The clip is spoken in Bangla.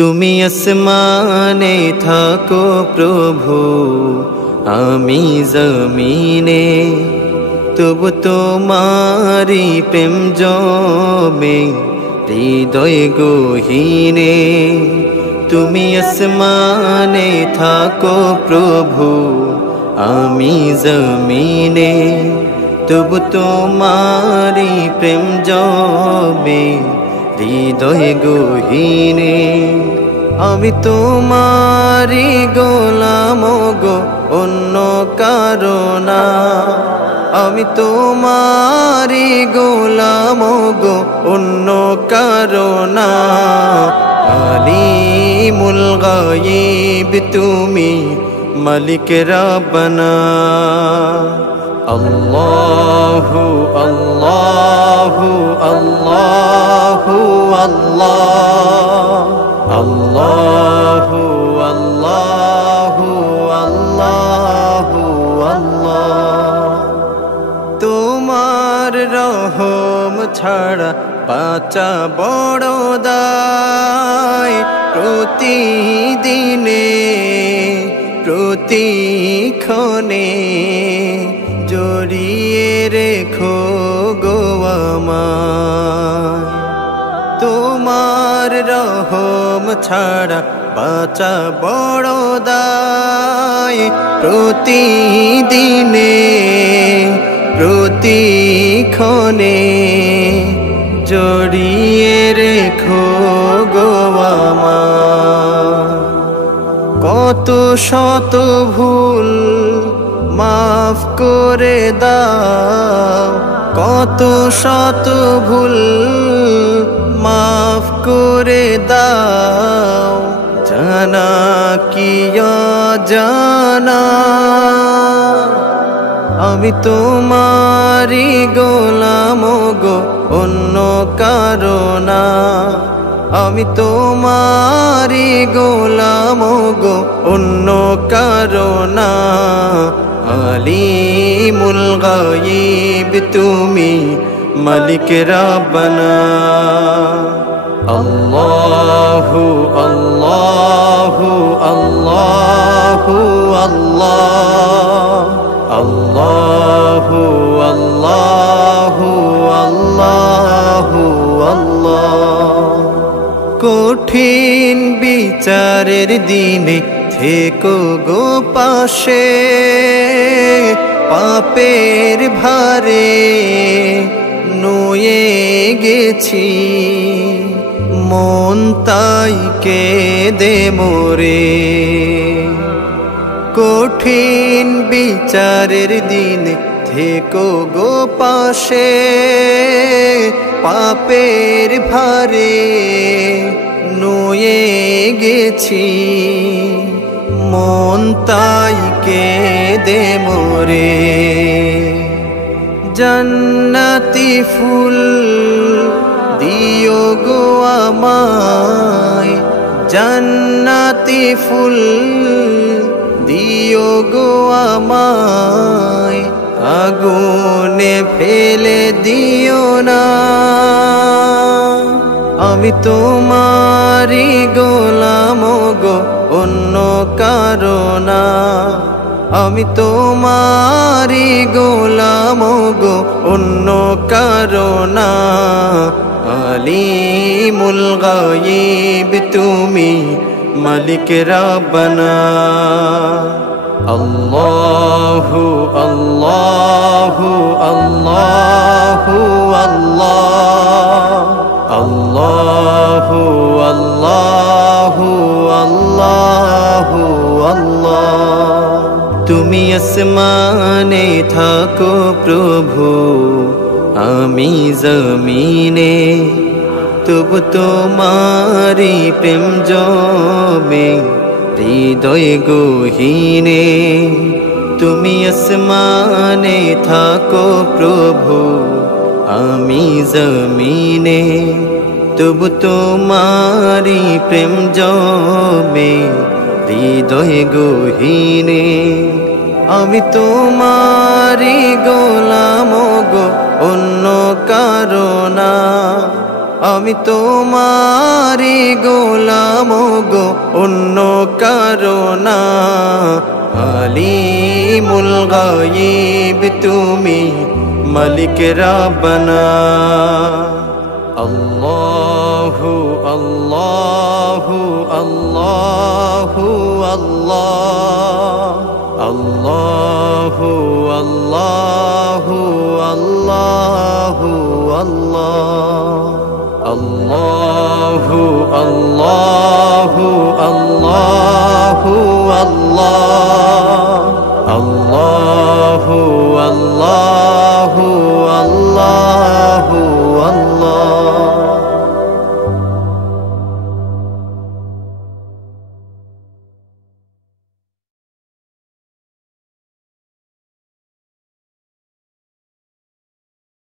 তুমি আসমানে থাকো প্রভু, আমি জমিনে, তবু তোমারি প্রেম জমে হৃদয় গহীনে। তুমি আসমানে থাকো প্রভু, আমি জমিনে, তবু তোমারি প্রেম জমে হৃদয় গহীনে। আমি তোমারি গোলাম গো, অন্য কারো না। আমি তোমারি গোলাম গো, অন্য কারো না। আলিমুল গায়ব তুমি, মালিক রাব্বানা। আল্লাহু আল্লাহু আল্লাহু আল্লাহ, আল্লাহু আল্লাহু আল্লাহু আল্লাহ। তোমার রহম ছাড়া বাঁচা বড় দায়, প্রতিদিনে প্রতিক্ষণে জড়িয়ে রেখো গো আমায়। তোমার রহম ছাড়া বাঁচা বড় দায়, প্রতিদিনে প্রতিক্ষণে জড়িয়ে রেখো গো আমায়। কত শত ভুল মাফ করে দাও, কত শত ভুল মাফ করে দাও, জানা কি অজানা। আমি তোমারি গোলাম গো, অন্য কারো না। আমি তোমারি গোলাম গো, অন্য কারো না। আলিমুল গায়ব তুমি, মালিক রাব্বানা। আল্লাহু আল্লাহু আল্লাহু আল্লাহ, আল্লাহু আল্লাহু আল্লাহু আল্লাহ। কঠিন বিচারের দিনে থেকো গো পাশে, পাপের ভারে নুয়ে গেছি, মন তাই কেঁদে মোরে। কঠিন বিচারের দিনে থেকো গো পাশে, পাপের ভারে নুয়ে গেছি, মন তাই কেঁদে মোরে। জান্নাতি ফুল দিও গো আমায়, জান্নাতি ফুল দিও গো আমায়, আগুনে ফেলে দিও না। আমি তোমারি গোলাম গো, অন্য কারো না। আমি তোমারি গোলাম গো, অন্য কারো না। আলিমুল গায়ব তুমি, মালিক রাব্বানা। আল্লাহু আল্লাহু আল্লাহু আল্লাহ, আল্লাহু আল্লাহু আল্লাহু আল্লাহ। তুমি আসমানে থাকো প্রভু, আমি জমিনে, তবু তোমারি প্রেম জমে হৃদয় গহীনে। তুমি আসমানে থাকো প্রভু, আমি জমিনে, তবু তোমারি প্রেম জমে হৃদয় গহীনে। আমি তোমারি গোলাম গো, অন্য কারো না। আমি তোমারি গোলাম গো অন্য কারো না। আলিমুল গায়ব তুমি মালিক রাব্বানা। আল্লাহু আল্লাহু আল্লাহু আল্লাহ, আল্লাহু আল্লাহু আল্লাহু আল্লাহ, আল্লাহু আল্লাহু আল্লাহু আল্লাহ।